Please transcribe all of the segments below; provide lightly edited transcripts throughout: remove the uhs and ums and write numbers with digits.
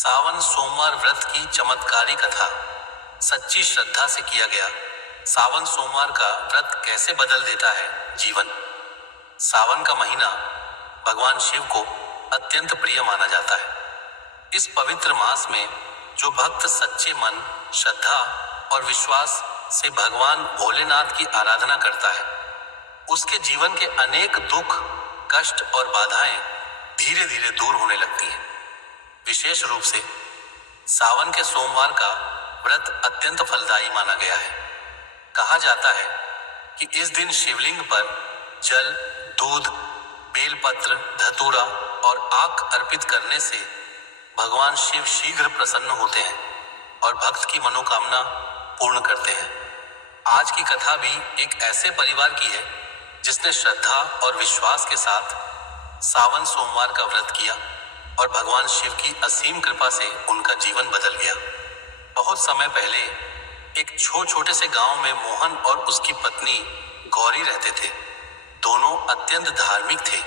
सावन सोमवार व्रत की चमत्कारी कथा। सच्ची श्रद्धा से किया गया सावन सोमवार का व्रत कैसे बदल देता है जीवन। सावन का महीना भगवान शिव को अत्यंत प्रिय माना जाता है। इस पवित्र मास में जो भक्त सच्चे मन, श्रद्धा और विश्वास से भगवान भोलेनाथ की आराधना करता है, उसके जीवन के अनेक दुख, कष्ट और बाधाएं धीरे धीरे दूर होने लगती हैं। विशेष रूप से सावन के सोमवार का व्रत अत्यंत फलदायी माना गया है। कहा जाता है कि इस दिन शिवलिंग पर जल, दूध, बेलपत्र, धतूरा और आक अर्पित करने से भगवान शिव शीघ्र प्रसन्न होते हैं और भक्त की मनोकामना पूर्ण करते हैं। आज की कथा भी एक ऐसे परिवार की है जिसने श्रद्धा और विश्वास के साथ सावन सोमवार का व्रत किया और भगवान शिव की असीम कृपा से उनका जीवन बदल गया। बहुत समय पहले एक छोटे से गांव में मोहन और उसकी पत्नी गौरी रहते थे। दोनों अत्यंत धार्मिक थे,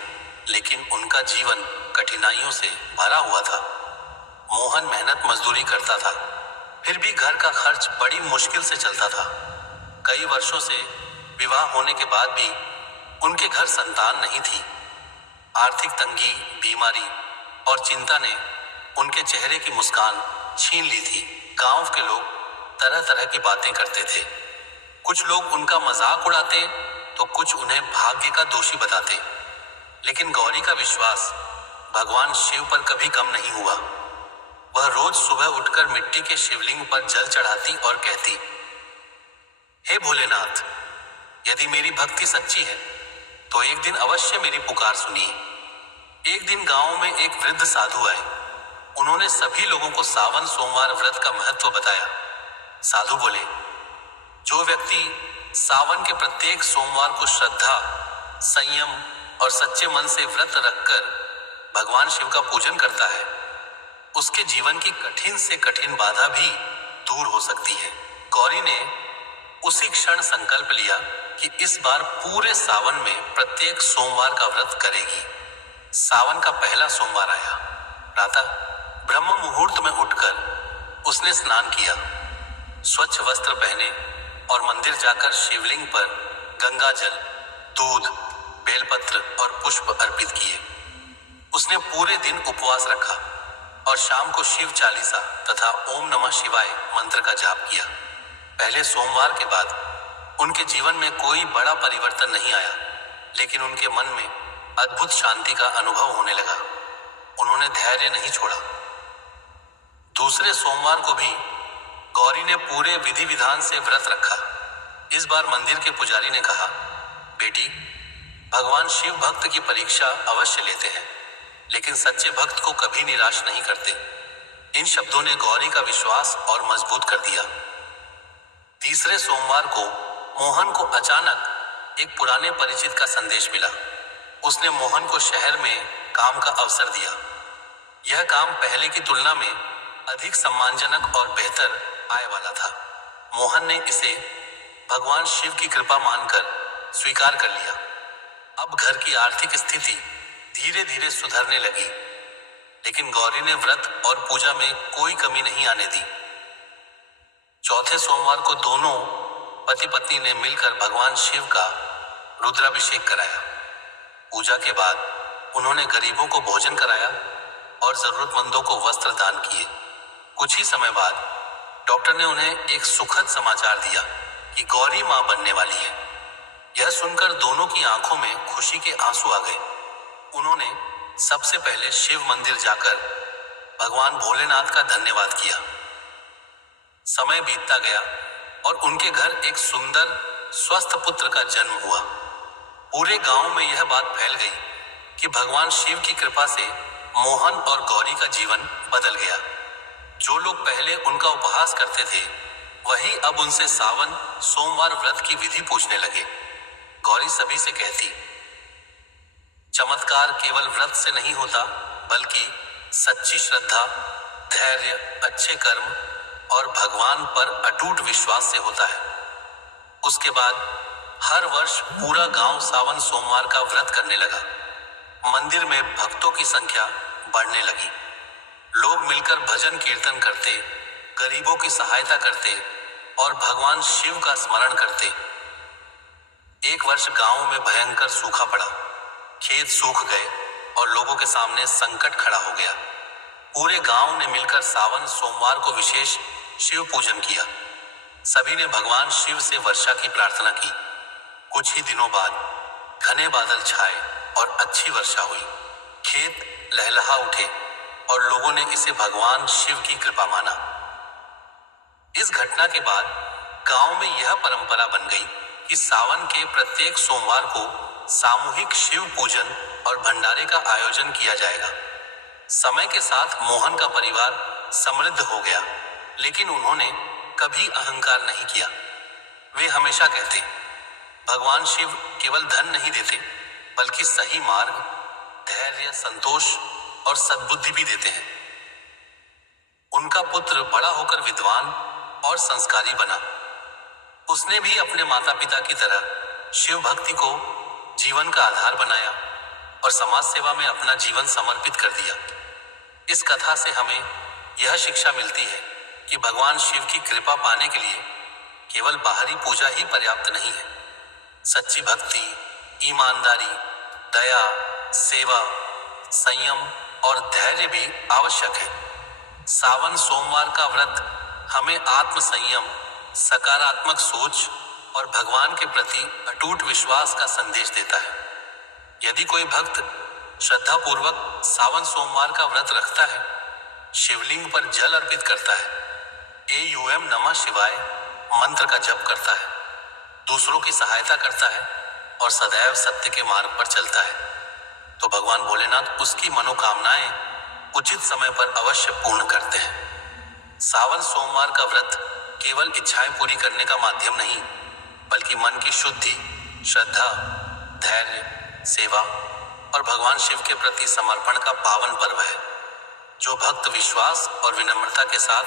लेकिन उनका जीवन कठिनाइयों से भरा हुआ था। मोहन मेहनत मजदूरी करता था, फिर भी घर का खर्च बड़ी मुश्किल से चलता था। कई वर्षों से विवाह होने के बाद भी उनके घर संतान नहीं थी। आर्थिक तंगी, बीमारी और चिंता ने उनके चेहरे की मुस्कान छीन ली थी। गांव के लोग तरह तरह की बातें करते थे। कुछ लोग उनका मजाक उड़ाते तो कुछ उन्हें भाग्य का दोषी बताते, लेकिन गौरी का विश्वास भगवान शिव पर कभी कम नहीं हुआ। वह रोज सुबह उठकर मिट्टी के शिवलिंग पर जल चढ़ाती और कहती, हे भोलेनाथ, यदि मेरी भक्ति सच्ची है तो एक दिन अवश्य मेरी पुकार सुनिए। एक दिन गांव में एक वृद्ध साधु आए। उन्होंने सभी लोगों को सावन सोमवार व्रत का महत्व बताया। साधु बोले, जो व्यक्ति सावन के प्रत्येक सोमवार को श्रद्धा, संयम और सच्चे मन से व्रत रखकर भगवान शिव का पूजन करता है, उसके जीवन की कठिन से कठिन बाधा भी दूर हो सकती है। गौरी ने उसी क्षण संकल्प लिया कि इस बार पूरे सावन में प्रत्येक सोमवार का व्रत करेगी। सावन का पहला सोमवार आया। प्रातः ब्रह्म मुहूर्त में उठकर उसने स्नान किया, स्वच्छ वस्त्र पहने और मंदिर जाकर शिवलिंग पर गंगा जल, दूध, बेलपत्र और पुष्प अर्पित किए। उसने पूरे दिन उपवास रखा और शाम को शिव चालीसा तथा ओम नमः शिवाय मंत्र का जाप किया। पहले सोमवार के बाद उनके जीवन में कोई बड़ा परिवर्तन नहीं आया, लेकिन उनके मन में अद्भुत शांति का अनुभव होने लगा। उन्होंने धैर्य नहीं छोड़ा। दूसरे सोमवार को भी गौरी ने पूरे विधि विधान से व्रत रखा। इस बार मंदिर के पुजारी ने कहा, बेटी, भगवान शिव भक्त की परीक्षा अवश्य लेते हैं, लेकिन सच्चे भक्त को कभी निराश नहीं करते। इन शब्दों ने गौरी का विश्वास और मजबूत कर दिया। तीसरे सोमवार को मोहन को अचानक एक पुराने परिचित का संदेश मिला। उसने मोहन को शहर में काम का अवसर दिया। यह काम पहले की तुलना में अधिक सम्मानजनक और बेहतर आय वाला था। मोहन ने इसे भगवान शिव की कृपा मानकर स्वीकार कर लिया। अब घर की आर्थिक स्थिति धीरे धीरे सुधरने लगी, लेकिन गौरी ने व्रत और पूजा में कोई कमी नहीं आने दी। चौथे सोमवार को दोनों पति पत्नी ने मिलकर भगवान शिव का रुद्राभिषेक कराया। पूजा के बाद उन्होंने गरीबों को भोजन कराया और जरूरतमंदों को वस्त्र दान किए। कुछ ही समय बाद डॉक्टर ने उन्हें एक सुखद समाचार दिया कि गौरी मां बनने वाली है। यह सुनकर दोनों की आंखों में खुशी के आंसू आ गए। उन्होंने सबसे पहले शिव मंदिर जाकर भगवान भोलेनाथ का धन्यवाद किया। समय बीतता गया और उनके घर एक सुंदर, स्वस्थ पुत्र का जन्म हुआ। पूरे गांव में यह बात फैल गई कि भगवान शिव की कृपा से मोहन और गौरी का जीवन बदल गया। जो लोग पहले उनका उपहास करते थे, वही अब उनसे सावन सोमवार व्रत की विधि पूछने लगे। गौरी सभी से कहती, चमत्कार केवल व्रत से नहीं होता, बल्कि सच्ची श्रद्धा, धैर्य, अच्छे कर्म और भगवान पर अटूट विश्वास से होता है। उसके बाद हर वर्ष पूरा गांव सावन सोमवार का व्रत करने लगा। मंदिर में भक्तों की संख्या बढ़ने लगी। लोग मिलकर भजन कीर्तन करते, गरीबों की सहायता करते और भगवान शिव का स्मरण करते। एक वर्ष गांव में भयंकर सूखा पड़ा। खेत सूख गए और लोगों के सामने संकट खड़ा हो गया। पूरे गांव ने मिलकर सावन सोमवार को विशेष शिव पूजन किया। सभी ने भगवान शिव से वर्षा की प्रार्थना की। कुछ ही दिनों बाद घने बादल छाए और अच्छी वर्षा हुई। खेत लहलहा उठे और लोगों ने इसे भगवान शिव की कृपा माना। इस घटना के बाद गांव में यह परंपरा बन गई कि सावन के प्रत्येक सोमवार को सामूहिक शिव पूजन और भंडारे का आयोजन किया जाएगा। समय के साथ मोहन का परिवार समृद्ध हो गया, लेकिन उन्होंने कभी अहंकार नहीं किया। वे हमेशा कहते, भगवान शिव केवल धन नहीं देते, बल्कि सही मार्ग, धैर्य, संतोष और सद्बुद्धि भी देते हैं। उनका पुत्र बड़ा होकर विद्वान और संस्कारी बना। उसने भी अपने माता पिता की तरह शिव भक्ति को जीवन का आधार बनाया और समाज सेवा में अपना जीवन समर्पित कर दिया। इस कथा से हमें यह शिक्षा मिलती है कि भगवान शिव की कृपा पाने के लिए केवल बाहरी पूजा ही पर्याप्त नहीं है। सच्ची भक्ति, ईमानदारी, दया, सेवा, संयम और धैर्य भी आवश्यक है। सावन सोमवार का व्रत हमें आत्म संयम, सकारात्मक सोच और भगवान के प्रति अटूट विश्वास का संदेश देता है। यदि कोई भक्त श्रद्धा पूर्वक सावन सोमवार का व्रत रखता है, शिवलिंग पर जल अर्पित करता है, AUM नमः शिवाय मंत्र का जप करता है, दूसरों की सहायता करता है और सदैव सत्य के मार्ग पर चलता है, तो भगवान भोलेनाथ उसकी मनोकामनाएं उचित समय पर अवश्य पूर्ण करते हैं। सावन सोमवार का व्रत केवल इच्छाएं पूरी करने का माध्यम नहीं, बल्कि मन की शुद्धि, श्रद्धा, धैर्य, सेवा और भगवान शिव के प्रति समर्पण का पावन पर्व है। जो भक्त विश्वास और विनम्रता के साथ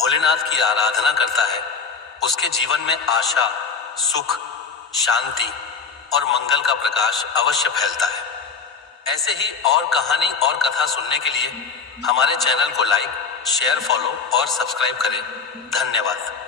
भोलेनाथ की आराधना करता है, उसके जीवन में आशा, सुख, शांति और मंगल का प्रकाश अवश्य फैलता है। ऐसे ही और कहानी और कथा सुनने के लिए हमारे चैनल को लाइक, शेयर, फॉलो और सब्सक्राइब करें। धन्यवाद।